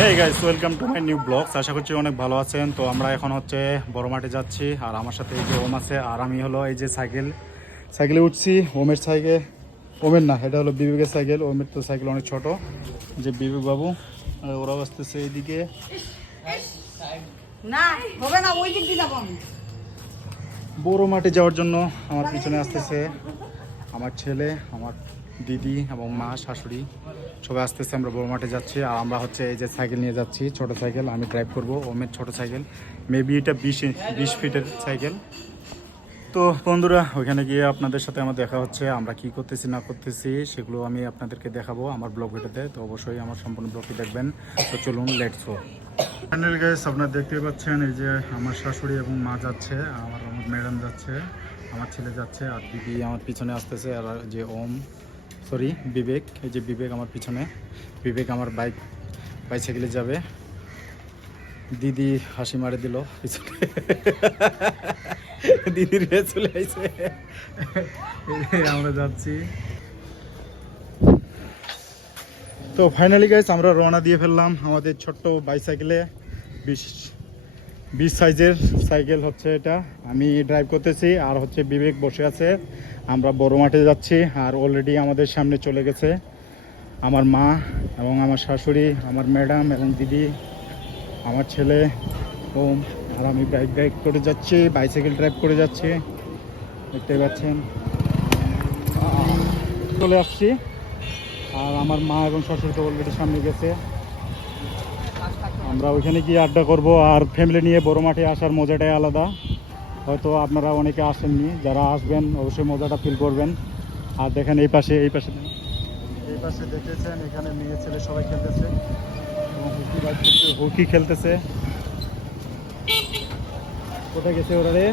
Hey guys welcome to my new blogs আশা করছি অনেক ভালো আছেন। তো আমরা এখন হচ্ছে বড় মাঠে যাচ্ছি। আর আমার সাথে এই যে ওম আছে আর আমি হলো এই যে সাইকেল। সাইকেলে উঠছি ওমের সাইকেল ওমের না এটা হলো বিবেকের সাইকেল। ওমের তো সাইকেল অনেক ছোট। যে বিবেক বাবু আর ওরাও আসতেছে এইদিকে। না হবে না ওই দিক দিয়ে যাব আমি। বড় মাঠে যাওয়ার জন্য আমার পিছনে আসতেছে। আমার ছেলে আমার দিদি এবং মা শাশুড়ি। সবাই আসতেছে, আমরা বড় মাঠে যাচ্ছি। আর আমরা হচ্ছে এই যে সাইকেল নিয়ে যাচ্ছি, ছোট সাইকেল, আমি ড্রাইভ করব, ওমের ছোট সাইকেল। মেবি এটা বিশ বিশ ফিটের সাইকেল। তো বন্ধুরা, ওইখানে গিয়ে আপনাদের সাথে আমার দেখা হচ্ছে, আমরা কি করতেছি, না করতেছি, সেগুলো আমি আপনাদেরকে দেখাবো আমার ব্লগ ভিডিওতে। তো অবশ্যই আমার সম্পূর্ণ ব্লগটি দেখবেন। তো চলুন লেটস ফাইনাল গাইস আপনারা দেখতে পাচ্ছেন, এই যে আমার শাশুড়ি এবং মা যাচ্ছে, আমার ম্যাডাম যাচ্ছে, আমার ছেলে যাচ্ছে, আর দিদি আমার পিছনে আসতেছে, আর যে ওম। সরি, বিবেক, এই যে বিবেক আমার পিছনে। বিবেক আমার বাইক, বাইসাইকেলে যাবে। দিদি হাসি মারে দিল। পিছনে দিদির চলে আইছে। আমরা যাচ্ছি। তো ফাইনালি গাইস আমরা রওনা দিয়ে ফেললাম আমাদের ছোট্ট বাইসাইকেলে। বিশ বিশ সাইজের সাইকেল হচ্ছে এটা। আমি ড্রাইভ করতেছি, আর হচ্ছে বিবেক বসে আছে। আমরা বড় মাঠে যাচ্ছি আর অলরেডি আমাদের সামনে চলে গেছে আমার মা এবং আমার শাশুড়ি, আমার ম্যাডাম এবং দিদি, আমার ছেলে ও আর আমি বাইক ড্রাইভ করে যাচ্ছি বাইসাইকেল ড্রাইভ করে যাচ্ছি। দেখতে পাচ্ছেন। চলে আসছি। আর আমার মা এবং শ্বশুর তো অলরেডি সামনে গেছে। আমরা ওইখানে গিয়ে আড্ডা করব আর ফ্যামিলি নিয়ে বড় মাঠে আসার মজাটাই আলাদা। হয়তো আপনারা অনেকে আসেননি যারা আসবেন অবশ্যই মজাটা ফিল করবেন। আর দেখেন এই পাশে এই পাশে। এই পাশে দেখেছেন এখানে মেয়ে ছেলে সবাই খেলতেছে। এবং হকি হকি খেলতেছে। কোথায় গেছে ওরা রে?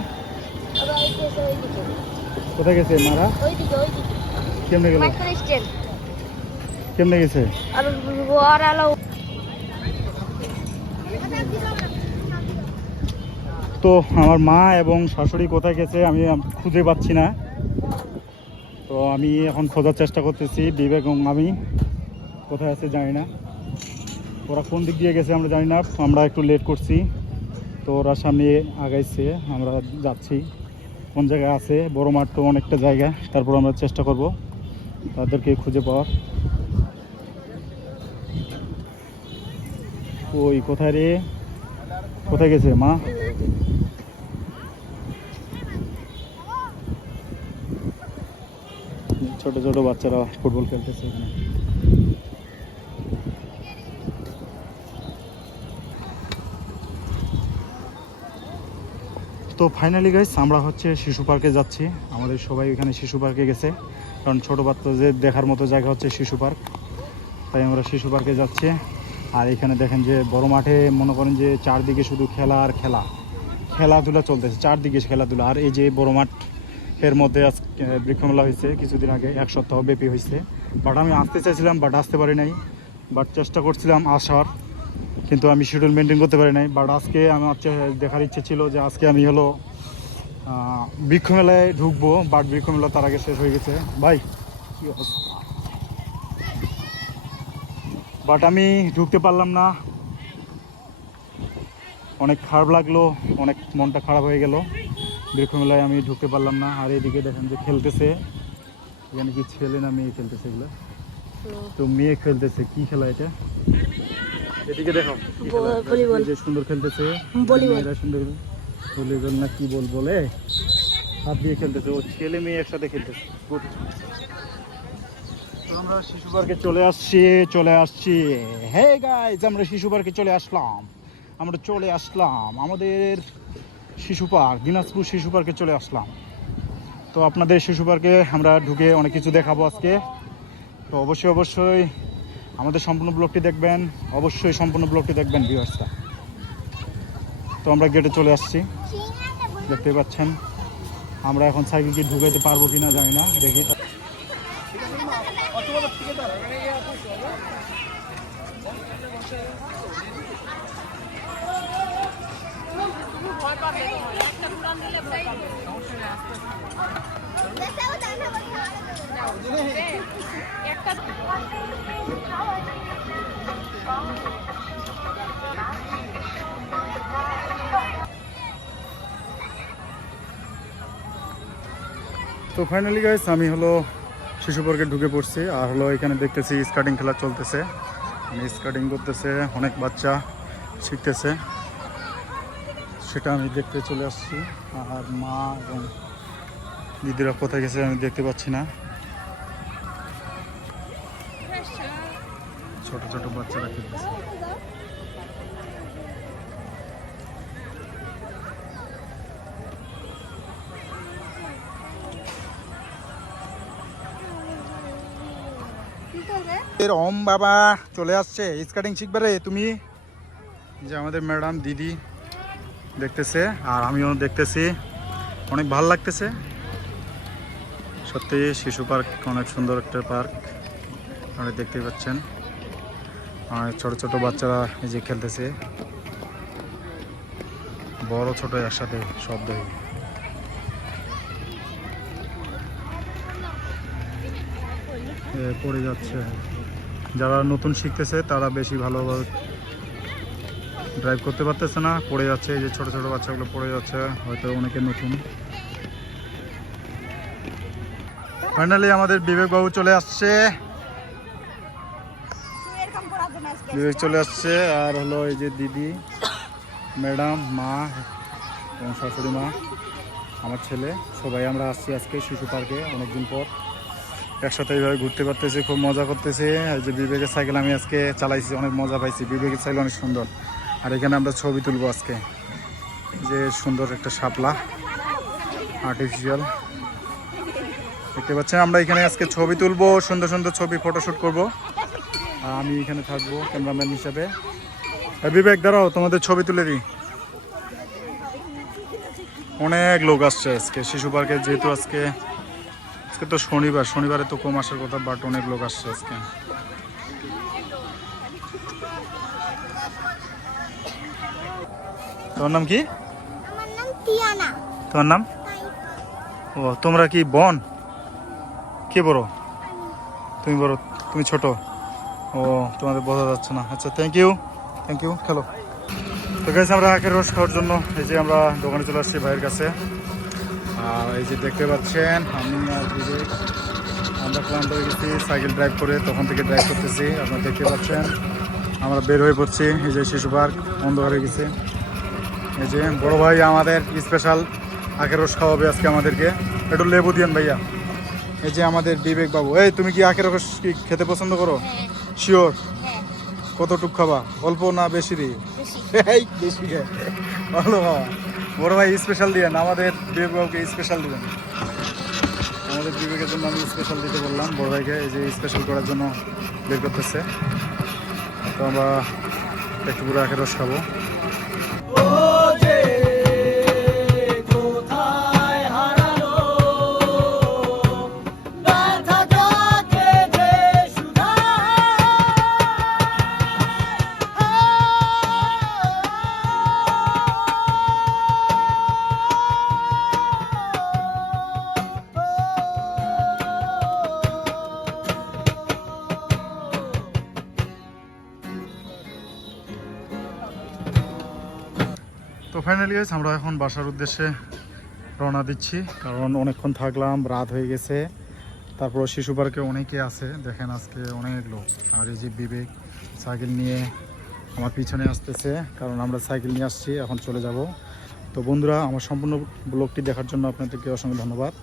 কোথায় গেছে মারা? কেমনে গেল? কেমনে গেছে? আর তো আমার মা এবং শাশুড়ি কোথায় গেছে আমি খুঁজে পাচ্ছি না। তো আমি এখন খোঁজার চেষ্টা করতেছি, বিবেক এবং আমি। কোথায় আছে জানি না। ওরা কোন দিক দিয়ে গেছে আমরা জানি না, আমরা একটু লেট করছি। তো ওরা সামনে আগাইছে, আমরা যাচ্ছি। কোন জায়গায় আছে? বড় মাঠ তো অনেকটা জায়গা, তারপর আমরা চেষ্টা করব তাদেরকে খুঁজে পাওয়ার। ওই কোথায় রে? কোথায় গেছে মা? ছোট ছোট বাচ্চারা ফুটবল খেলতেছে। এখানে তো ফাইনালি গাইস আমরা হচ্ছে শিশু পার্কে যাচ্ছি। আমাদের সবাই এখানে শিশু পার্কে গেছে। কারণ ছোট বাচ্চাদের দেখার মতো জায়গা হচ্ছে শিশু পার্ক। তাই আমরা শিশু পার্কে যাচ্ছি। আর এখানে দেখেন যে বড় মাঠে মনে করেন যে চারদিকে শুধু খেলা আর খেলা। খেলাধুলা চলতেছে, চারদিকে খেলাধুলা। আর এই যে বড় মাঠ এর মধ্যে আজকে বৃক্ষমেলা হয়েছে, কিছুদিন আগে, এক সপ্তাহ ব্যাপী হয়েছে। বাট আমি আসতে চাইছিলাম বাট আসতে পারি নাই। বাট চেষ্টা করছিলাম, আসার। কিন্তু আমি শিডিউল মেনটেন করতে পারি নাই। বাট আজকে আমার দেখার ইচ্ছে ছিল যে আজকে আমি হলো বৃক্ষমেলায় ঢুকবো। বাট বৃক্ষমেলা তার আগে শেষ হয়ে গেছে। ভাই বাট আমি ঢুকতে পারলাম না। অনেক খারাপ লাগল, অনেক মনটা খারাপ হয়ে গেল। বৃক্ষমেলায় আমি ঢুকতে পারলাম না। আর এদিকে দেখেন যে খেলতেছে। এখানে কি ছেলে না মেয়ে খেলতেছে এগুলো? তো মেয়ে খেলতেছে। কি খেলা এটা? এদিকে দেখো যে সুন্দর খেলতেছে। মেয়েরা সুন্দর ভলিবল না কি বল বলে হাত দিয়ে খেলতেছে। ও ছেলে মেয়ে একসাথে খেলতেছে। আমরা শিশু পার্কে চলে আসছি চলে আসছি। হে গাইজ আমরা শিশু পার্কে চলে আসলাম। আমরা চলে আসলাম। আমাদের শিশু পার্ক, দিনাজপুর শিশু পার্কে চলে আসলাম। তো আপনাদের শিশু পার্কে আমরা ঢুকে অনেক কিছু দেখাবো আজকে। তো অবশ্যই অবশ্যই আমাদের সম্পূর্ণ ব্লগটি দেখবেন। অবশ্যই সম্পূর্ণ ব্লগটি দেখবেন ভিউয়ার্সটা তো আমরা গেটে চলে আসছি। দেখতে পাচ্ছেন, আমরা এখন সাইকেল কি ঢুকাইতে পারব কি না জানি না, দেখি। তো ফাইনালি গাইস আমি হলো শিশু ঢুকে পড়ছি আর হলো এখানে দেখতেছি স্কার্টিং খেলা চলতেছে। স্কার্টিং করতেছে, অনেক বাচ্চা শিখতেছে। সেটা আমি দেখতে চলে আসছি। আর মা এবং দিদিরা কোথায় গেছে আমি দেখতে পাচ্ছি না। ছোট ছোট বাচ্চারা খেলতেছে। এর ওম বাবা চলে আসছে। স্কাটিং শিখবে রে, তুমি? যে আমাদের ম্যাডাম, দিদি। দেখতেছে আর আমিও দেখতেছি। অনেক ভালো লাগতেছে। সত্যি শিশু পার্ক অনেক সুন্দর একটা পার্ক। আপনারা দেখতেই পাচ্ছেন। আর ছোট ছোট বাচ্চারা এই যে খেলতেছে। বড় ছোট একসাথে এ, পড়ে যাচ্ছে। যারা নতুন শিখতেছে তারা বেশি ভালোভাবে ড্রাইভ করতে পারতেছে না, পড়ে যাচ্ছে, এই যে ছোট ছোট বাচ্চাগুলো পড়ে যাচ্ছে, হয়তো অনেকে নতুন। ফাইনালি আমাদের বিবেক বাবু চলে আসছে। বিবেক চলে আসছে, আর হলো এই যে দিদি, ম্যাডাম, মা, এবং শাশুড়ি মা, আমার ছেলে, সবাই আমরা আসছি আজকে শিশু পার্কে অনেকদিন পর। একসাথে এইভাবে ঘুরতে পারতেছি, খুব মজা করতেছি। যে বিবেকের সাইকেল আমি আজকে চালাইছি, অনেক মজা পাইছি। বিবেকের সাইকেল অনেক সুন্দর। আর এখানে আমরা ছবি তুলবো আজকে। যে সুন্দর একটা শাপলা আর্টিফিশিয়াল দেখতে পাচ্ছেন, আমরা এখানে আজকে ছবি তুলবো, সুন্দর সুন্দর ছবি ফটোশ্যুট করব। আর আমি এখানে থাকব ক্যামেরাম্যান হিসাবে। বিবেক, দাঁড়াও, তোমাদের ছবি তুলে দিই। অনেক লোক আসছে আজকে, শিশু পার্কে যেহেতু আজকে আজকে তো শনিবার, শনিবারে তো কম আসার কথা বাট অনেক লোক আসছে আজকে। তোমার নাম কি? আমার নাম টিয়ানা তোমার নাম? ও তোমরা কি বোন? কে বড়? তুমি বড় তুমি ছোট? ও তোমাদের বোঝা যাচ্ছে না। আচ্ছা থ্যাংক ইউ থ্যাংক ইউ খেলো। তো গেছে আমরা আখের রস খাওয়ার জন্য এই যে আমরা দোকানে চলে আসছি ভাইয়ের কাছে। আর এই যে দেখতে পাচ্ছেন আমি আর বিবেক আমরা ক্লান্ত হয়ে গেছি সাইকেল ড্রাইভ করে তখন থেকে ড্রাইভ করতেছি। আপনারা দেখতে পাচ্ছেন আমরা বের হয়ে পড়ছি এই যে শিশু পার্ক অন্ধকার হয়ে গেছে। এই যে বড় ভাই আমাদের স্পেশাল আখের রস খাওয়াবে আজকে আমাদেরকে। একটু লেবু দিয়েন ভাইয়া। এই যে আমাদের বিবেক বাবু। এই তুমি কি আখের রস কি খেতে পছন্দ করো? শিওর কতটুক খাবা? অল্প না বেশি রে এই বেশি। ভালো বাবা বড় ভাই স্পেশাল দিয়েন। আমাদের বিবেক বাবুকে স্পেশাল দিবেন। আমাদের বিবেকের জন্য আমি স্পেশাল দিতে বললাম। বড় ভাইকে এই যে স্পেশাল করার জন্য বের করতেছে। তো আমরা একটু পুরো আখের রস খাব। ফাইনালি আমরা এখন বাসার উদ্দেশ্যে রওনা দিচ্ছি। কারণ অনেকক্ষণ থাকলাম, রাত হয়ে গেছে। তারপর শিশু পার্কে অনেকে আছে, দেখেন আজকে অনেক লোক। আর এই যে বিবেক সাইকেল নিয়ে আমার পিছনে আসতেছে, কারণ আমরা সাইকেল নিয়ে আসছি, এখন চলে যাব। তো বন্ধুরা, আমার সম্পূর্ণ ব্লগটি দেখার জন্য আপনাদেরকে অসংখ্য ধন্যবাদ।